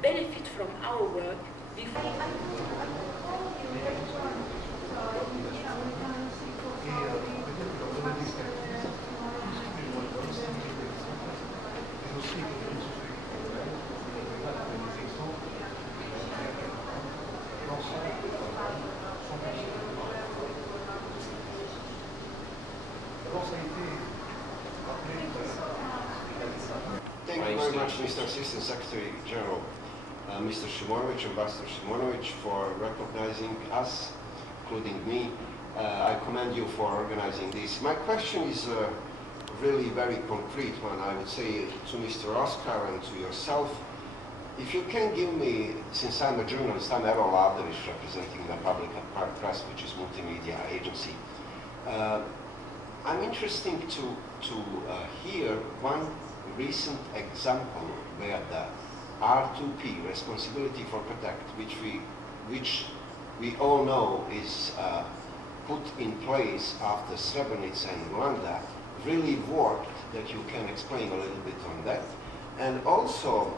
benefit from our work before. Thank you very much, Mr. Assistant Secretary General, Mr. Shimonovich, Ambassador Shimonovich, for recognizing us, including me. I commend you for organizing this. My question is really very concrete one, I would say, to Mr. Oscar and to yourself. If you can give me, since I'm a journalist, I'm Errol Avderish, representing the Webpublicapress, which is multimedia agency. I'm interested to hear one recent example where the R2P, responsibility for protect, which we all know is put in place after Srebrenica and Rwanda, really worked, that you can explain a little bit on that. And also,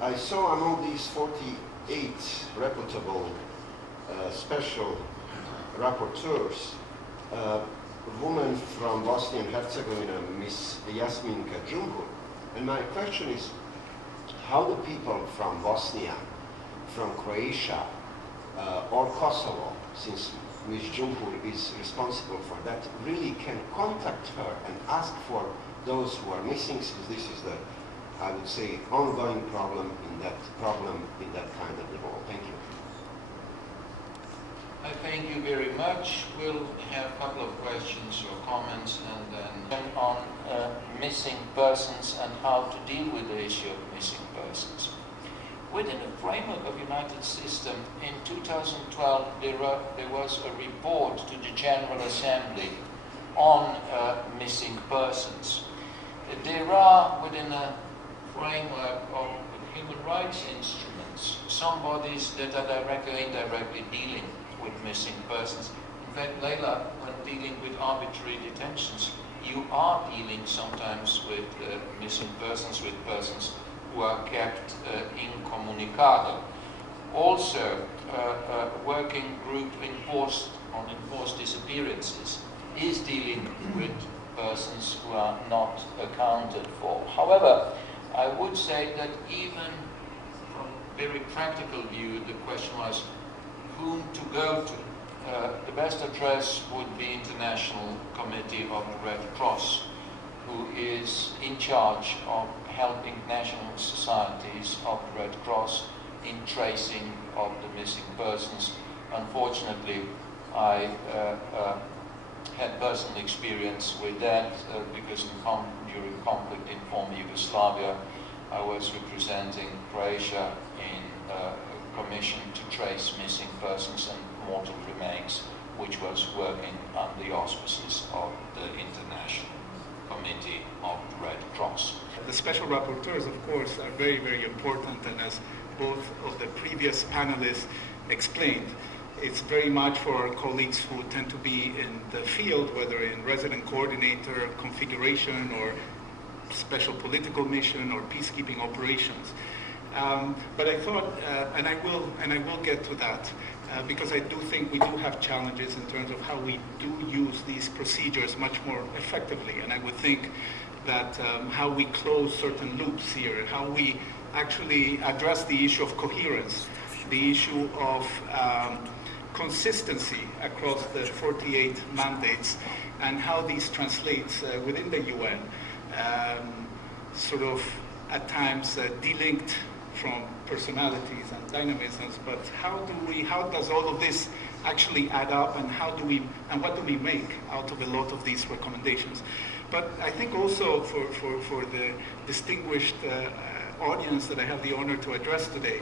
I saw among these 48 reputable special rapporteurs, a woman from Bosnia and Herzegovina, Ms. Jasminka Džumhur. And my question is, how the people from Bosnia, from Croatia, or Kosovo, since Ms. Džumhur is responsible for that, really can contact her and ask for those who are missing, since this is the, I would say, ongoing problem in that kind of role. Thank you. I thank you very much. We'll have a couple of questions or comments, and then on missing persons and how to deal with the issue of missing persons. Within the framework of United System, in 2012 there was a report to the General Assembly on missing persons. There are, within a framework of human rights instruments, some bodies that are directly or indirectly dealing with missing persons. In fact, Leila, when dealing with arbitrary detentions, you are dealing sometimes with missing persons, with persons who are kept incommunicado. Also, a working group on enforced disappearances is dealing with persons who are not accounted for. However, I would say that even from a very practical view, the question was whom to go to. The best address would be International Committee of the Red Cross, who is in charge of helping national societies of the Red Cross in tracing of the missing persons. Unfortunately, I had personal experience with that because during conflict in former Yugoslavia, I was representing Croatia in a commission to trace missing persons and mortal remains, which was working under the auspices of the International Committee of the Red Cross. The special rapporteurs, of course, are very, very important, and as both of the previous panelists explained, it's very much for our colleagues who tend to be in the field, whether in resident coordinator configuration or special political mission or peacekeeping operations. But I thought, and I will get to that, because I do think we do have challenges in terms of how we do use these procedures much more effectively. And I would think that how we close certain loops here, and how we actually address the issue of coherence, the issue of consistency across the 48 mandates, and how these translate within the UN, sort of at times delinked from personalities and dynamisms, but how does all of this actually add up, and what do we make out of a lot of these recommendations? But I think also for the distinguished audience that I have the honor to address today,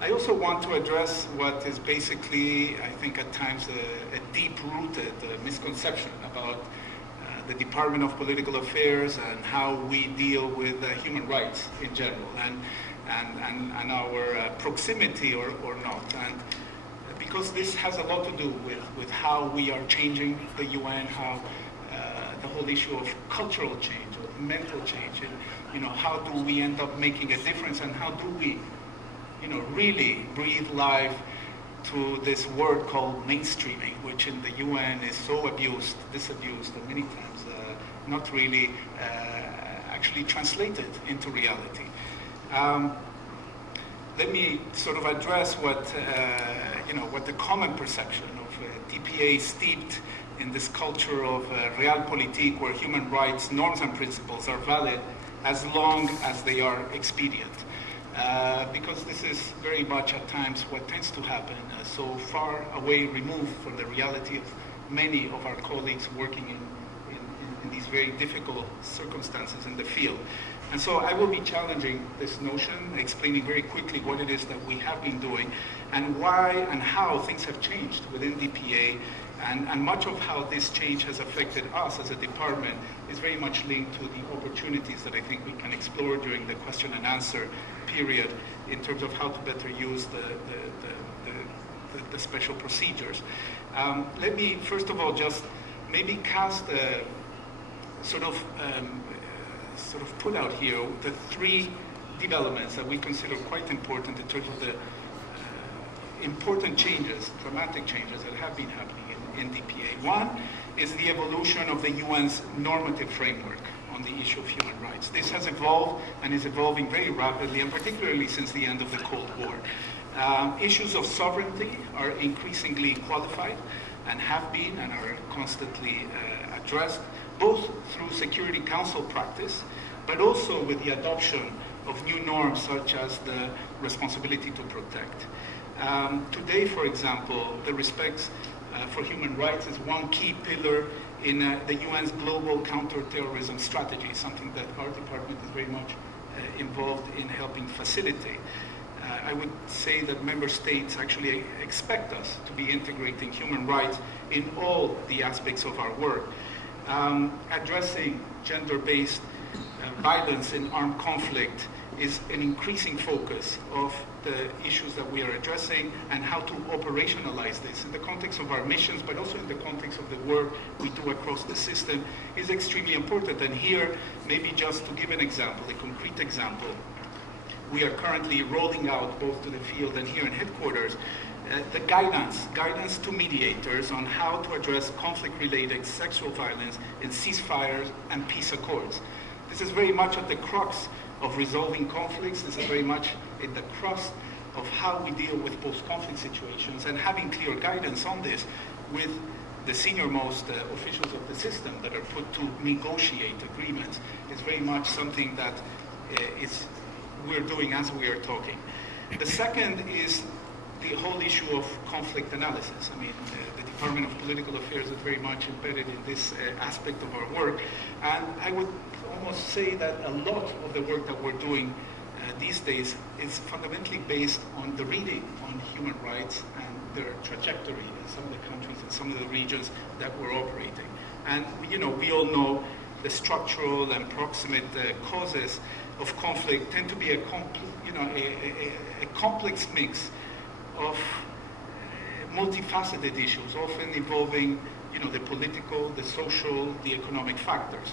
I also want to address what is basically, I think at times, a deep-rooted misconception about the Department of Political Affairs and how we deal with human rights in general, and our proximity or not. And because this has a lot to do with how we are changing the UN, how the whole issue of cultural change of mental change, and how do we end up making a difference, and how do we really breathe life to this word called mainstreaming, which in the UN is so disabused, and many times not really actually translated into reality. Let me sort of address what the common perception of DPA steeped in this culture of realpolitik, where human rights norms and principles are valid as long as they are expedient. Because this is very much at times what tends to happen, so far away removed from the reality of many of our colleagues working in these very difficult circumstances in the field. And so I will be challenging this notion, explaining very quickly what it is that we have been doing and why and how things have changed within DPA, and much of how this change has affected us as a department is very much linked to the opportunities that I think we can explore during the question and answer period in terms of how to better use the special procedures. Let me first of all just maybe cast a sort of put out here the three developments that we consider quite important in terms of the important changes, dramatic changes that have been happening in DPA. One is the evolution of the UN's normative framework on the issue of human rights. This has evolved and is evolving very rapidly, and particularly since the end of the Cold War. Issues of sovereignty are increasingly qualified and have been and are constantly addressed, both through Security Council practice, but also with the adoption of new norms such as the responsibility to protect. Today, for example, the respect for human rights is one key pillar in the UN's global counterterrorism strategy, something that our department is very much involved in helping facilitate. I would say that member states actually expect us to be integrating human rights in all the aspects of our work. Addressing gender-based violence in armed conflict is an increasing focus of the issues that we are addressing, and how to operationalize this in the context of our missions, but also in the context of the work we do across the system is extremely important. And here, maybe just to give an example, a concrete example, we are currently rolling out both to the field and here in headquarters the guidance to mediators on how to address conflict-related sexual violence in ceasefires and peace accords. This is very much at the crux of resolving conflicts. This is very much in the crux of how we deal with post-conflict situations, and having clear guidance on this with the senior-most officials of the system that are put to negotiate agreements is very much something that we're doing as we are talking. The second is the whole issue of conflict analysis. I mean, the Department of Political Affairs is very much embedded in this aspect of our work, and I would almost say that a lot of the work that we're doing these days is fundamentally based on the reading on human rights and their trajectory in some of the countries and some of the regions that we're operating. And we all know the structural and proximate causes of conflict tend to be a complex mix of multifaceted issues, often involving the political, the social, the economic factors.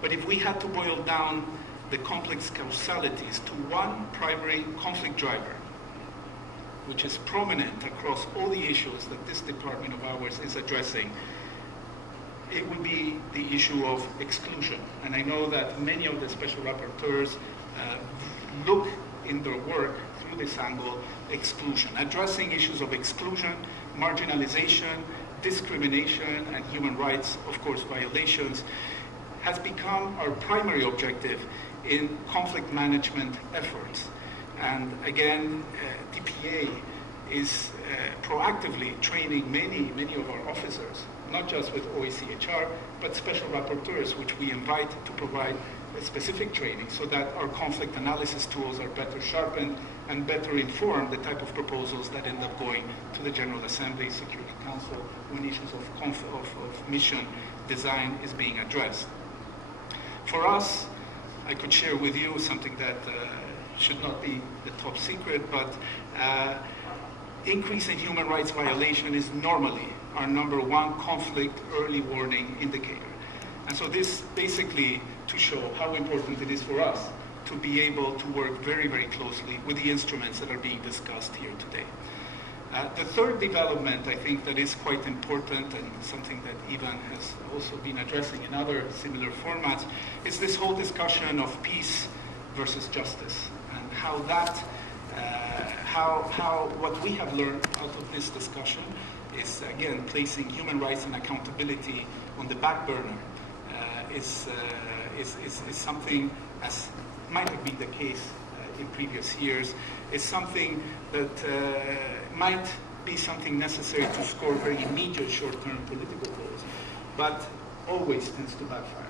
But if we had to boil down the complex causalities to one primary conflict driver, which is prominent across all the issues that this department of ours is addressing, it would be the issue of exclusion. And I know that many of the special rapporteurs look in their work through this angle, exclusion. Addressing issues of exclusion, marginalization, discrimination, and human rights, of course, violations, has become our primary objective in conflict management efforts. And again, DPA is proactively training many of our officers, not just with OACHR, but special rapporteurs, which we invite to provide specific training so that our conflict analysis tools are better sharpened and better inform the type of proposals that end up going to the General Assembly, Security Council, when issues of mission design is being addressed. For us, I could share with you something that should not be the top secret, but increase in human rights violation is normally our #1 conflict early warning indicator. And so this basically to show how important it is for us to be able to work very, very closely with the instruments that are being discussed here today. The third development, I think, that is quite important and something that Ivan has also been addressing in other similar formats is this whole discussion of peace versus justice, and how that, what we have learned out of this discussion is, again, placing human rights and accountability on the back burner is something, as might have been the case in previous years, is something that might be something necessary to score very immediate short-term political goals, but always tends to backfire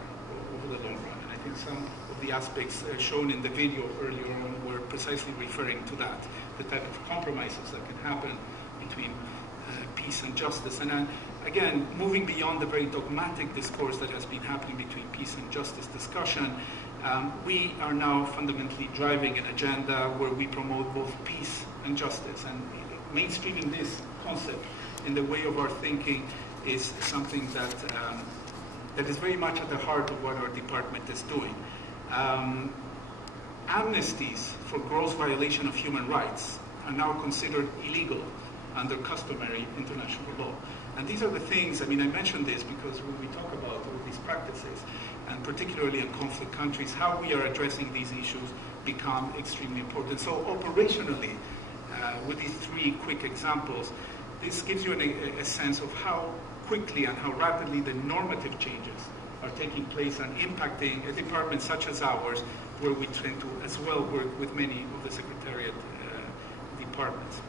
over the long run. And I think some of the aspects shown in the video earlier on were precisely referring to that, the type of compromises that can happen between peace and justice. And again, moving beyond the very dogmatic discourse that has been happening between peace and justice discussion, we are now fundamentally driving an agenda where we promote both peace and justice. And mainstreaming this concept in the way of our thinking is something that, that is very much at the heart of what our department is doing. Amnesties for gross violation of human rights are now considered illegal under customary international law. And these are the things, I mean, I mentioned this because when we talk about all these practices, and particularly in conflict countries, how we are addressing these issues become extremely important. So operationally, with these three quick examples, this gives you a sense of how quickly and how rapidly the normative changes are taking place and impacting a department such as ours, where we tend to as well work with many of the Secretariat departments.